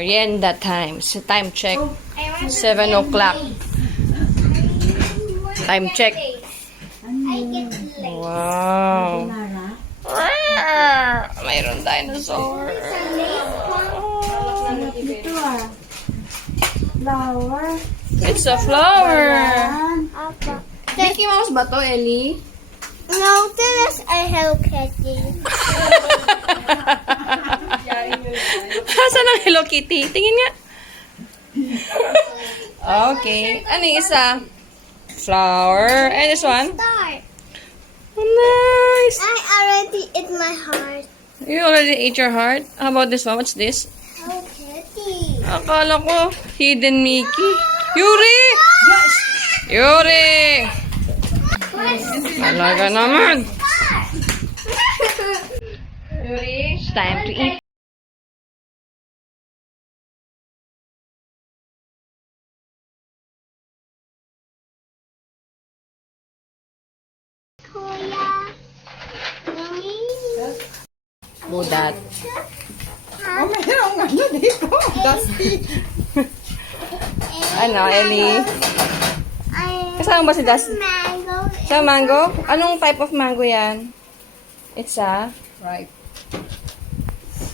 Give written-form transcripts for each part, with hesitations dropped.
Merienda time. So, time check. 7 o'clock. Time check. Wow. Mayroon dinosaur. Ito flower. It's a flower. Apa. Mickey Mouse ba to, Ellie? No, this is a Hello Kitty. Nasaan ang Hello Kitty? Tingin nga. Okay. Ano yung isa? Flower. And this one? Start. Oh, nice. I already ate my heart. You already ate your heart? How about this one? What's this? Hello Kitty. Akala ko, hidden Mickey. Yuri! Yuri! Talaga naman. Yuri, it's time to eat. Kuya. Mommy. Budat. Oh, mayroong ano dito. Dusty. Ano, Ellie? Kasama ba si Dusty? Mango. Sa mango? Anong type of mango yan? It's a Right.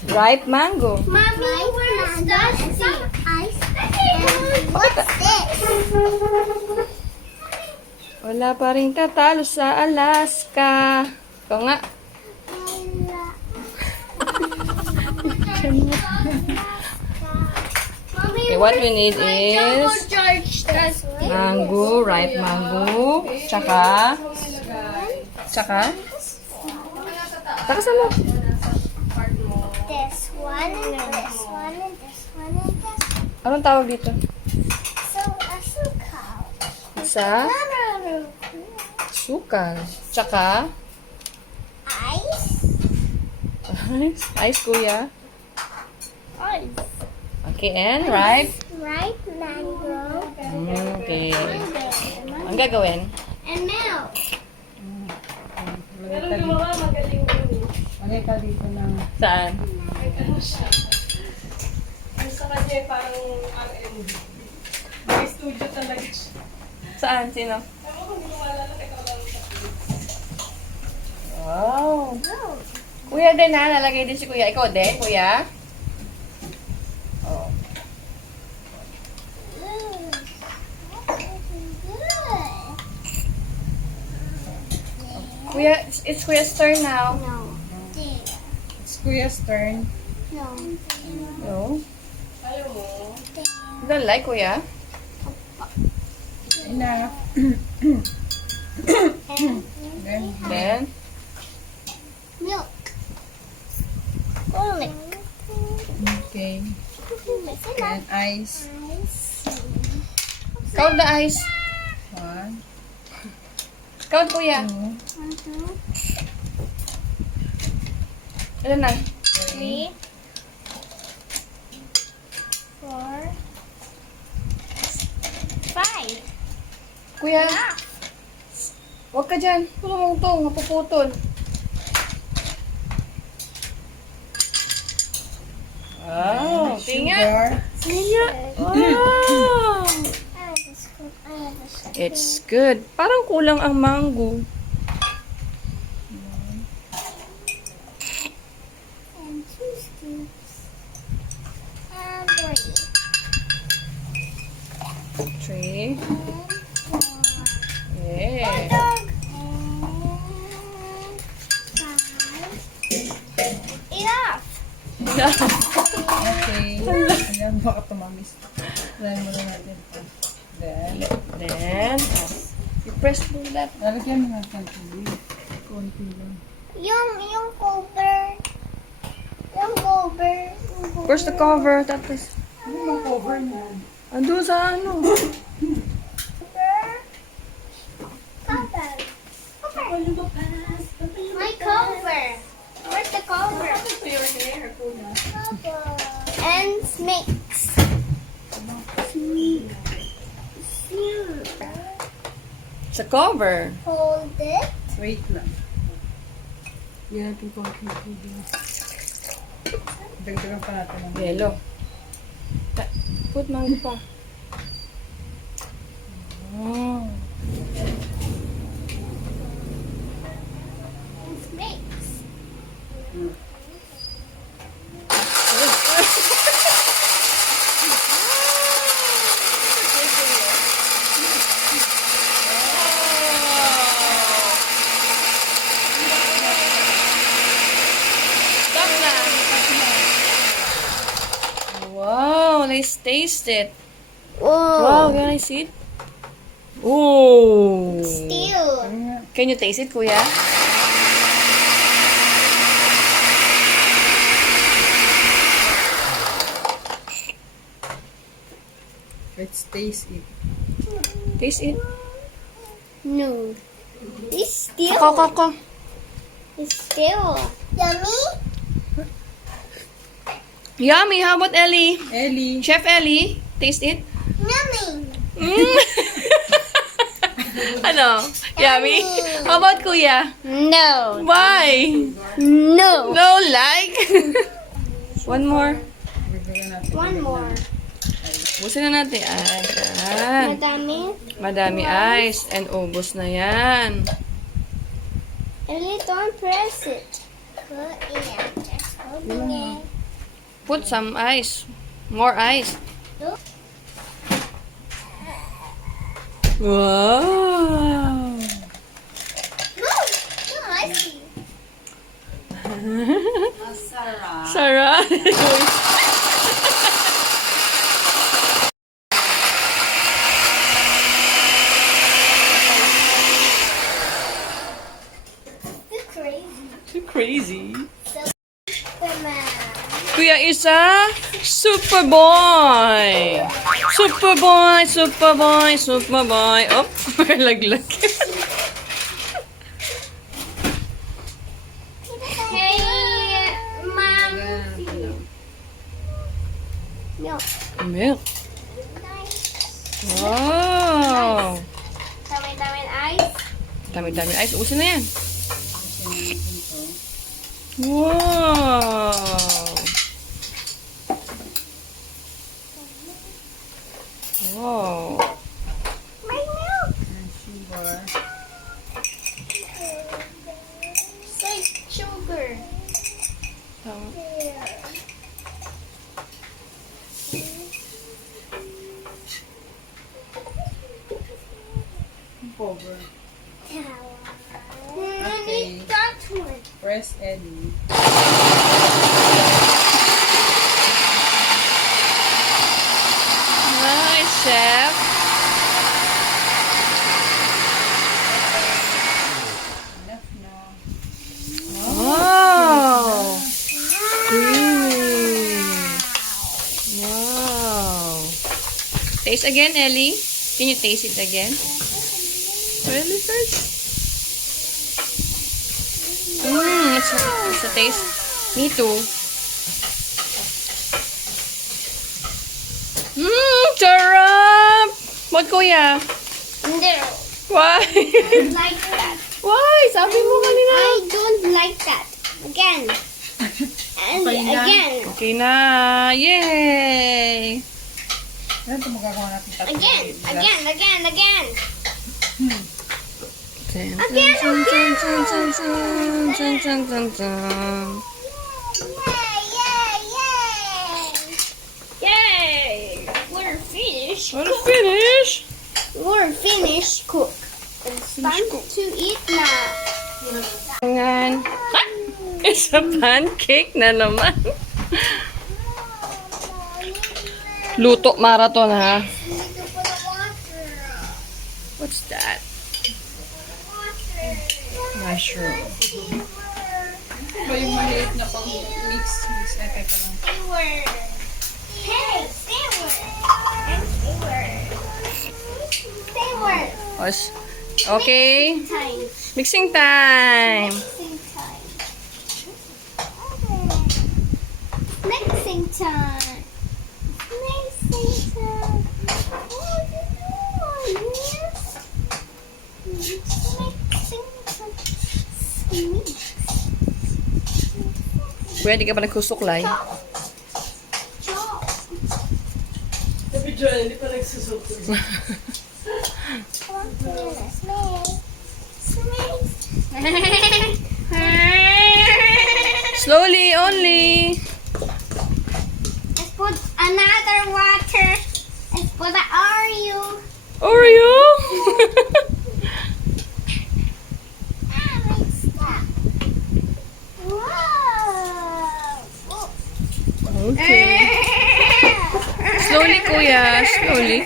ripe mango. Mommy, where's Dusty? What's this? Wala pa rin tatalo sa Alaska. Ikaw nga. Okay, what we need is mango, ripe mango, tsaka saan mo? This one and this one and this one and this one. Anong tawag dito? So, a sukal. Sa sukal. Tsaka Ice. ice, kuya. Ice. Okay, and ripe. Ripe mango. Okay. Ang gagawin? And milk. Lagay ka dito ng... Saan? Sa kanya parang RM. May studio talaga siya. Saan? Sino? Ako kung hindi ko maalala, teka lang siya. Wow. Kuya din ha, nalagay din si kuya. Ikaw din, kuya? Oh. Kuya, it's kuya's turn now. No. There. It's Kuya's turn. No. No? Ayaw mo. You don't like kuya? Enough. And Then? milk. Garlic. Okay. And ice. Count the ice. 1, Count kuya. 2, Ilan na? 3, 4, 5. Kuya, huwag ka dyan. Tulong to, mapuputol. Wow, tinga. sugar. Wow. It's good. Parang kulang ang mango. And 2 scoops. And 3. 3. And 4. Yeah. And 5. Enough. Okay. Ayan, baka tumamis. Try mo na natin ito. Then, you press that. Lalagyan mo natin ito. Konti lang. Yung cover. Yung cover. Where's the cover? Tapos, Ano mang cover niyan? andun sa ano? Cover. My cover. Where's the cover? To your hair, kuna. And snakes. Sa cover. Hold it. Wait lang. Yan natin konti. Dagdagan pa natin ng Yellow. Put mango pa. Oh. Snakes. Stop na. Wow, let's taste it. Wow, can I see it? Oh. Still. Can you taste it, kuya? Let's taste it. Taste it. No. It's still. Ako. It's still. Yummy? Yummy. How about Ellie? Ellie. Chef Ellie, taste it. Yummy. Mm. Ano? Yummy? How about kuya? No. Why? No. No like? One more. Bigyan natin. One more. Busin na natin. Ayan. Madami. Madami ice. And ubos na yan. Ellie, don't press it. Put it. Just open it. Put some ice. More ice. Wow. No. No, I see. Sarah. It's crazy. So crazy. Superman. Kuya Isa, Superboy. Superboy, Superboy, Superboy. Oh, laglag. Hey, Mom. Milk. Milk. Nice. Wow. Dami-dami ice. Dami-dami ice. Usin na yan. Wow. Wow. My milk. And sugar. It's like sugar. Tama. Cover. I need that one. Press Ellie. Nice, chef. Enough na. Wow. Creamy. Wow. Taste again, Ellie. Can you taste it again? Really first? It's a taste. Me too. Sarap! What, kuya? No. Why? Like that. Why? Sabi mo kanina. I don't like that. Again. And Okay na. again. Okay na. Yay! Yan ito magagawa natin tatlo. Again. Again. Again. Again. Dun, Again, dun, dun, again. dun, dun, dun, dun, dun, dun, dun. Yay! We're finished. What a finish! We're finished cook. It's time to eat now. Ayan. Ah! It's a pancake na naman. Luto marathon, ha? What's that? Mushroom. Ba yung maliit na pang mix? Ete pa lang. Hey, stay word. Os. Okay. Time. Mixing time. Mixing time. Mixing time. Oh, yes. Mixing time. Sweet. Kuya, di ka pa nagsusuklay. Chop. Joel, hindi pa nagsusuko. Slowly only. Let's put another water. Let's put the Oreo. Oreo? Mix that. Wow. Okay. Slowly, kuya. Slowly.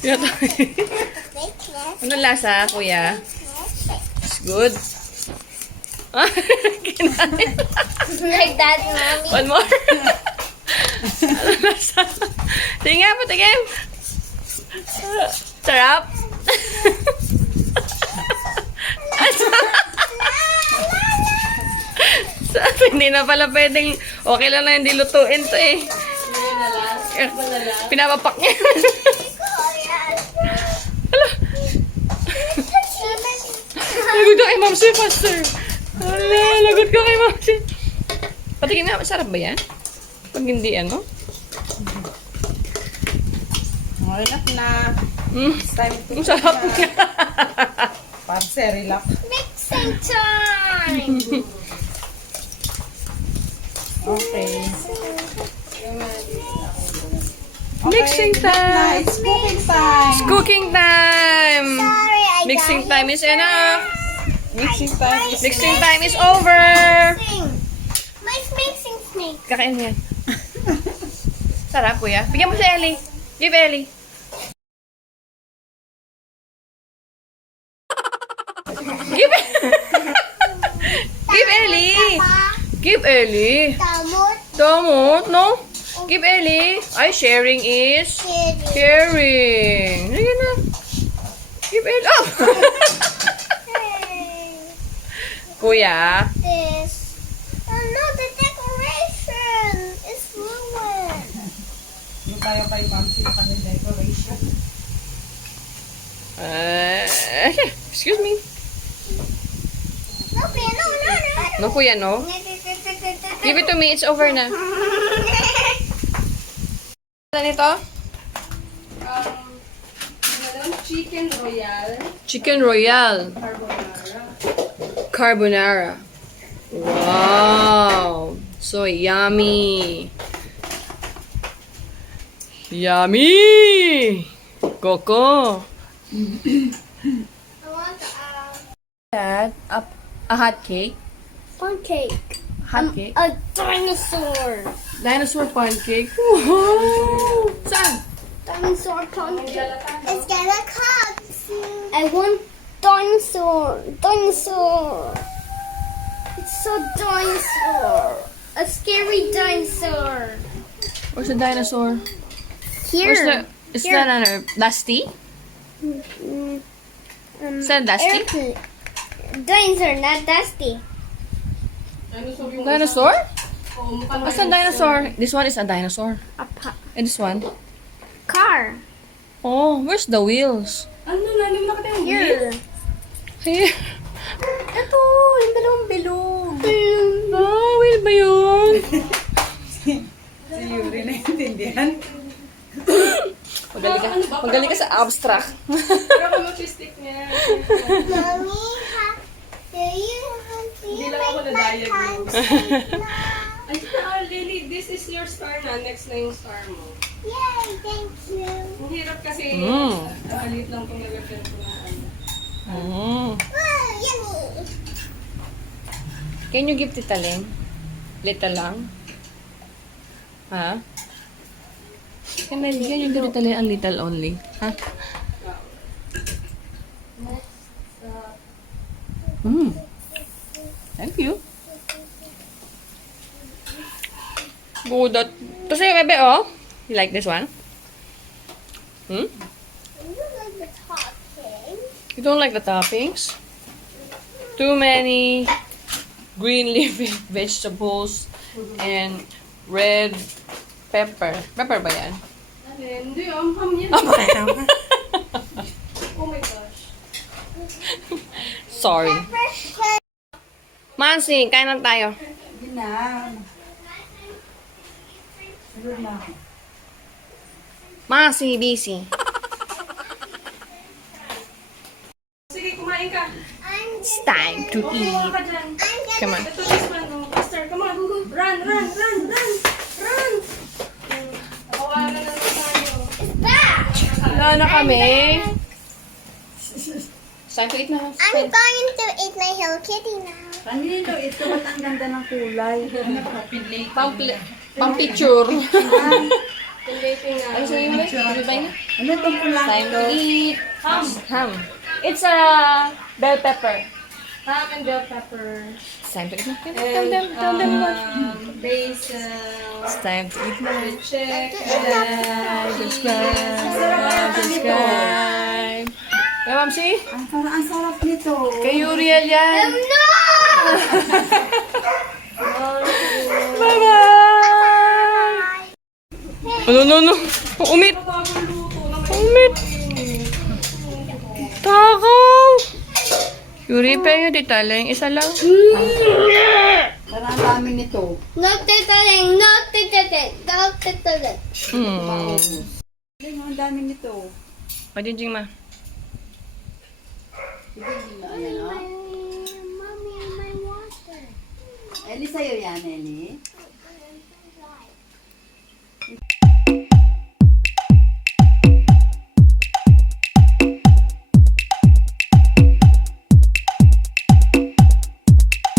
Yun. Ano lasa, kuya? It's good. Kinain. Like that, mommy. One more. Ano lasa? Tingnan po, tingin. Sarap. Sabi, hindi na pala pwedeng, okay lang na hindi lutuin to eh. Pinapapak niya. Lagot ka kay Ma'am Si, Pastor. Ala, lagot ka kay Ma'am Si. Patingin na, masarap ba yan? Pag hindi ano? Okay na. It's time to Ang sarap na. niya. Para Cerelac. Mixing time. Okay. Mixing time. It's cooking time. Cooking time. Sorry, I Mixing got time is enough. Mixing time is Mixing time is over. mixing. My mixing snake. Kakain mo yan. Sarap, kuya. Bigyan mo si Ellie. Give Ellie. Give Give Ellie. Give Ellie. Tamot. Damot, no? Give Ellie. Ay, sharing is caring. Sige na. Give Ellie. Oh! Kuya. This. Oh no, the decoration is ruined. Yung tayo kay Ma'am Si na kanyang decoration. Excuse me. No, Pia, no, no, no. No, kuya, no? Give it to me. It's over na. Ano nito? Chicken Royal Chicken Royal. Carbonara. Carbonara. Wow. So yummy. Yummy. Coco. I want Dad, a hot cake. pancake. Hot cake. A dinosaur. Dinosaur pancake. Wow. Saan? Dinosaur pancake. It's gonna come. I want dinosaur. Dinosaur. It's a dinosaur. A scary dinosaur. Where's the dinosaur? Here. Where's the... Is Here. that another... Dusty? Is that Dusty? Airplane. Dinosaur, not Dusty. Ano so yung Dinosaur? Oh, mukhang Asan dinosaur? This one is a dinosaur. And this one? Car. Oh, where's the wheels? Ano na, hindi mo nakita yung wheel? Here. Here. Ito, yung dalawang bilog. Oh, wheel ba yun? Si Yuri na intindihan. Magaling ka sa abstract. Pero ako mag-stick niya. Mommy, do you Hindi lang ako na-diagnose. Ay, Lily, this is your star na. Next na yung star mo. Yay, thank you. Ang hirap kasi, alit lang itong nalagyan ko na ano. Mm. Oh, yummy. Can you give Tita Ling? Little lang? Ha? Can you give Tita Ling a little only? Ha? Mm. Thank you. Good. Ito sa'yo, bebe, oh. You like this one? Hmm? You like the topping? You don't like the toppings? Too many green leafy vegetables and red Pepper. Pepper ba yan? Hindi, ham yan. Oh my gosh. Sorry. Mansi, kain lang tayo. Hindi na. Sunod na ako. Mansi, busy. Sige, kumain ka. It's time to Okay, eat. ka dyan. Come on. Ito, this one. Oh. Master, come on. Run, run, run, run. Run. Nakawalan na naman tayo. Wala na kami. It's time to eat na. I'm going to eat my Hello Kitty now. Kanino, ito ba't ang ganda ng kulay? Pang-picture. Pinating nga. Ano sa'yo mo? Bibay na? Ano itong kulay Time to ito? eat. Ham. It's a bell pepper. Ham and bell pepper. It's time to eat na. And, basil. It's time to eat na. Check. Subscribe. Kaya Mamsi? Ang sarap nito. Kay Uriel yan. No! Bye-bye! No. Umit! Umit! Takaw! Yuri, pengen di taling. Isa lang. Parang ang dami nito. Not titaling, not titaling, not titaling. Ang dami nito. Pajinjing ma. Hindi na, ano? Mommy, my water. Eli, sa'yo yan, Eli.